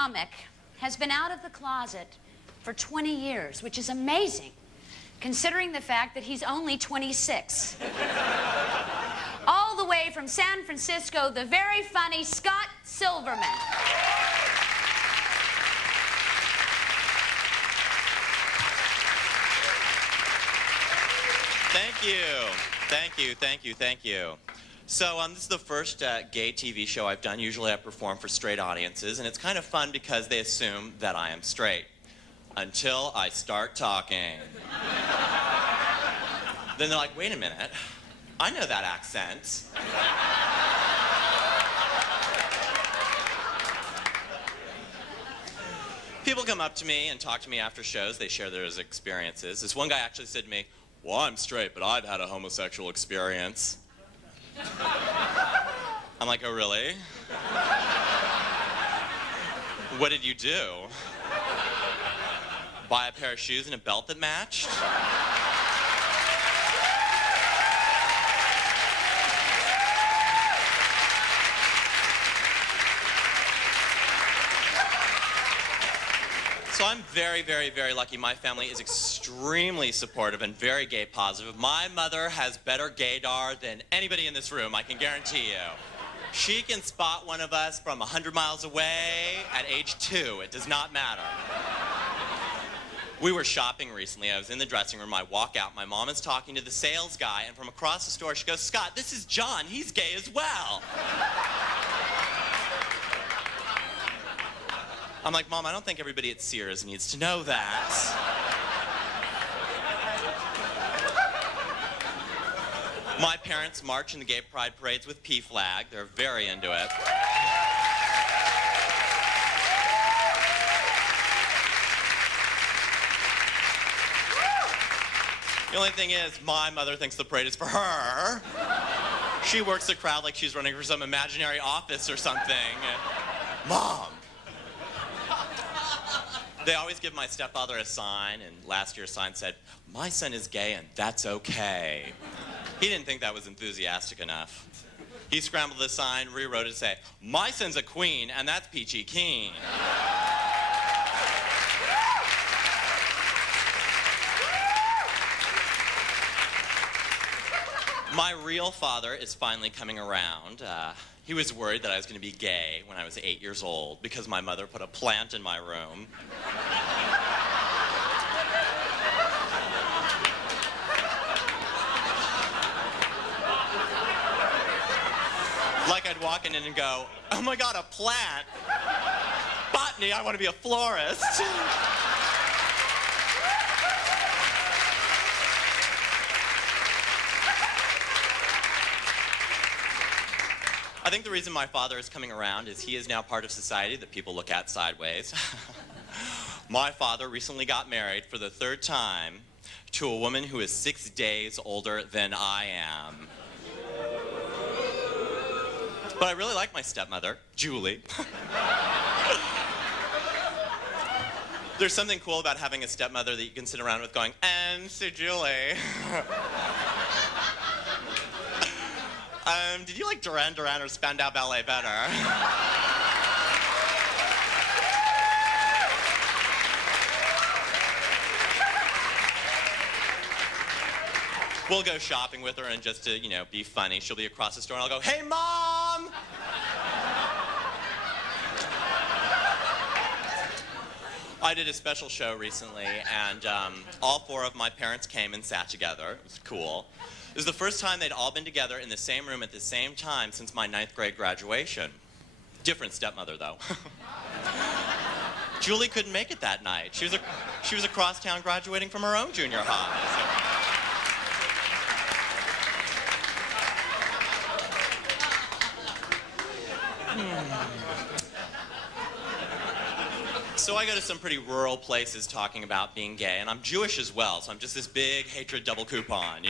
comic has been out of the closet for 20 years, which is amazing, considering the fact that he's only 26. All the way from San Francisco, the very funny Scott Silverman. Thank you. Thank you, thank you, thank you. So this is the first gay TV show I've done. Usually I perform for straight audiences, and it's kind of fun because they assume that I am straight. Until I start talking. Then they're like, wait a minute, I know that accent. People come up to me and talk to me after shows. They share their experiences. This one guy actually said to me, well, I'm straight, but I've had a homosexual experience. I'm like, oh, really? What did you do? Buy a pair of shoes and a belt that matched? So I'm very, very, very lucky. My family is extremely supportive and very gay positive. My mother has better gaydar than anybody in this room, I can guarantee you. She can spot one of us from 100 miles away at age 2. It does not matter. We were shopping recently. I was in the dressing room. I walk out. My mom is talking to the sales guy, and from across the store, she goes, Scott, this is John. He's gay as well. I'm like, Mom, I don't think everybody at Sears needs to know that. My parents march in the gay pride parades with P-flag. They're very into it. The only thing is, my mother thinks the parade is for her. She works the crowd like she's running for some imaginary office or something. Mom. They always give my stepfather a sign, and last year's sign said, my son is gay and that's okay. He didn't think that was enthusiastic enough. He scrambled the sign, rewrote it to say, my son's a queen and that's peachy keen. My real father is finally coming around. He was worried that I was going to be gay when I was 8 years old because my mother put a plant in my room. Like I'd walk in and go, oh my God, a plant. Botany, I want to be a florist. I think the reason my father is coming around is he is now part of society that people look at sideways. My father recently got married for the 3rd time to a woman who is 6 days older than I am. But I really like my stepmother, Julie. There's something cool about having a stepmother that you can sit around with going, so Julie. Did you like Duran Duran or Spandau Ballet better? We'll go shopping with her and just to, be funny. She'll be across the store and I'll go, hey, Mom! I did a special show recently, and all 4 of my parents came and sat together. It was cool. It was the first time they'd all been together in the same room at the same time since my 9th grade graduation. Different stepmother, though. Julie couldn't make it that night. She was across town graduating from her own junior high. So I go to some pretty rural places talking about being gay, and I'm Jewish as well, so I'm just this big hatred double coupon,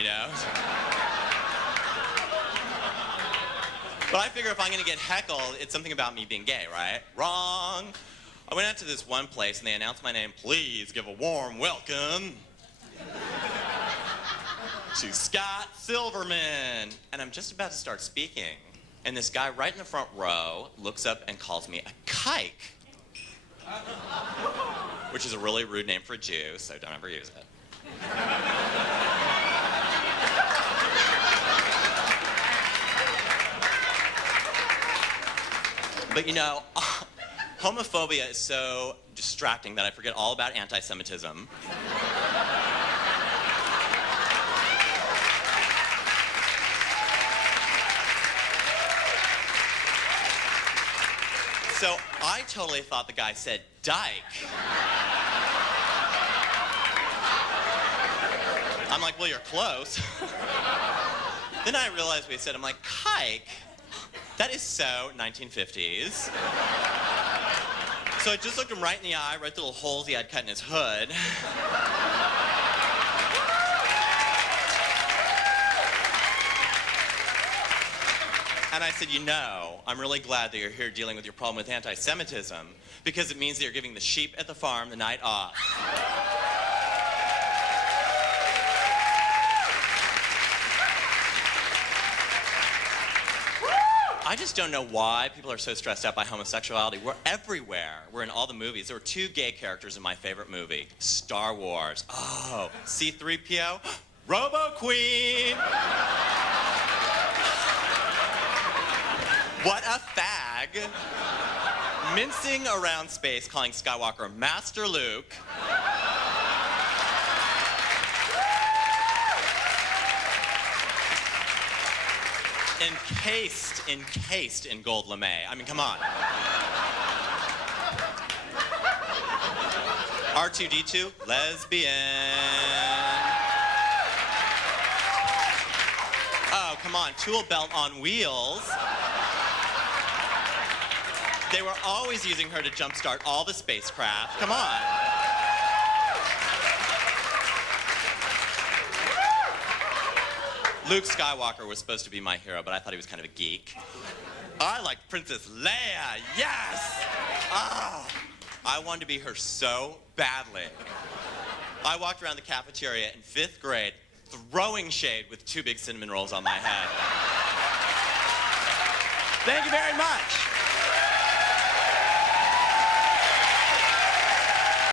But I figure if I'm gonna get heckled, it's something about me being gay, right? Wrong. I went out to this one place and they announced my name. Please give a warm welcome to Scott Silverman. And I'm just about to start speaking, and this guy right in the front row looks up and calls me a kike. which is a really rude name for a Jew, so don't ever use it. But you know, homophobia is so distracting that I forget all about anti-Semitism. So I totally thought the guy said dyke. I'm like, well, you're close. Then I realized what he said. I'm like, kike? That is so 1950s. So I just looked him right in the eye, right the little holes he had cut in his hood. And I said, you know, I'm really glad that you're here dealing with your problem with anti-Semitism, because it means that you're giving the sheep at the farm the night off. I just don't know why people are so stressed out by homosexuality. We're everywhere. We're in all the movies. There were 2 gay characters in my favorite movie, Star Wars. Oh, C-3PO, Robo-Queen. What a fag. Mincing around space, calling Skywalker Master Luke. Encased in gold lame. I mean, come on. R2-D2, lesbian. Oh, come on, tool belt on wheels. They were always using her to jumpstart all the spacecraft. Come on. Luke Skywalker was supposed to be my hero, but I thought he was kind of a geek. I like Princess Leia, yes! Oh, I wanted to be her so badly. I walked around the cafeteria in 5th grade, throwing shade with 2 big cinnamon rolls on my head. Thank you very much.